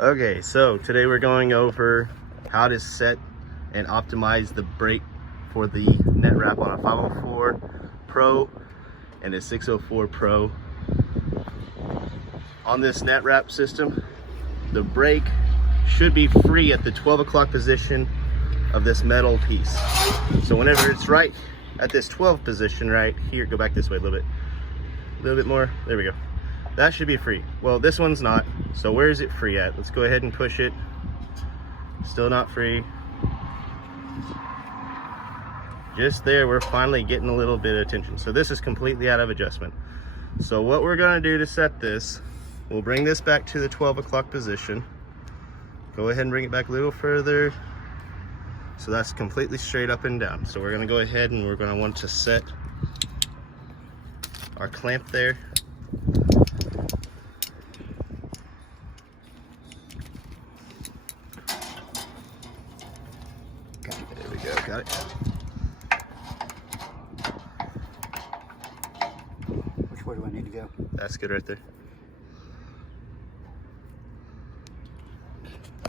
Okay, so today we're going over how to set and optimize the brake for the Netwrap on a 504 Pro and a 604 Pro. On this Netwrap system, the brake should be free at the 12 o'clock position of this metal piece. So whenever it's right at this 12 position right here, go back this way a little bit more, there we go. That should be free. Well, this one's not, so where is it free at? Let's go ahead and push it. Still not free. Just there, we're finally getting a little bit of attention. So this is completely out of adjustment. So what we're gonna do to set this, we'll bring this back to the 12 o'clock position. Go ahead and bring it back a little further. So that's completely straight up and down. So we're gonna go ahead and we're gonna want to set our clamp there. There we go, got it. Which way do I need to go? That's good right there.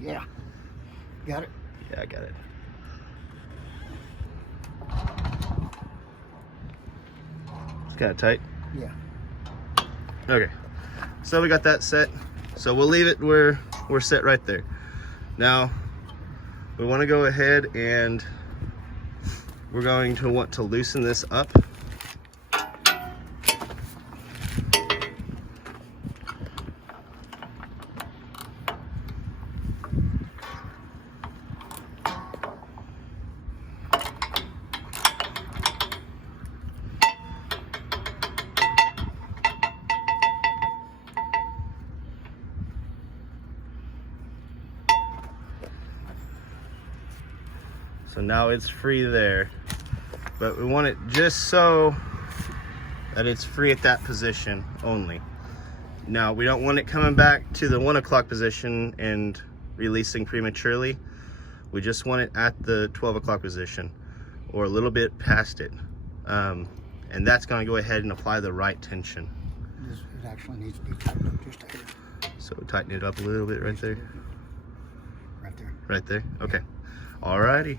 Yeah. Got it? Yeah, I got it. It's kind of tight. Yeah. Okay, so we got that set. So we'll leave it where we're set right there. Now, we want to go ahead and we're going to want to loosen this up. So now it's free there, but we want it just so that it's free at that position only. Now we don't want it coming back to the 1 o'clock position and releasing prematurely. We just want it at the 12 o'clock position or a little bit past it. And that's gonna go ahead and apply the right tension. It actually needs to be tightened up just a hair. So tighten it up a little bit right there. Right there. Right there, okay. Alrighty.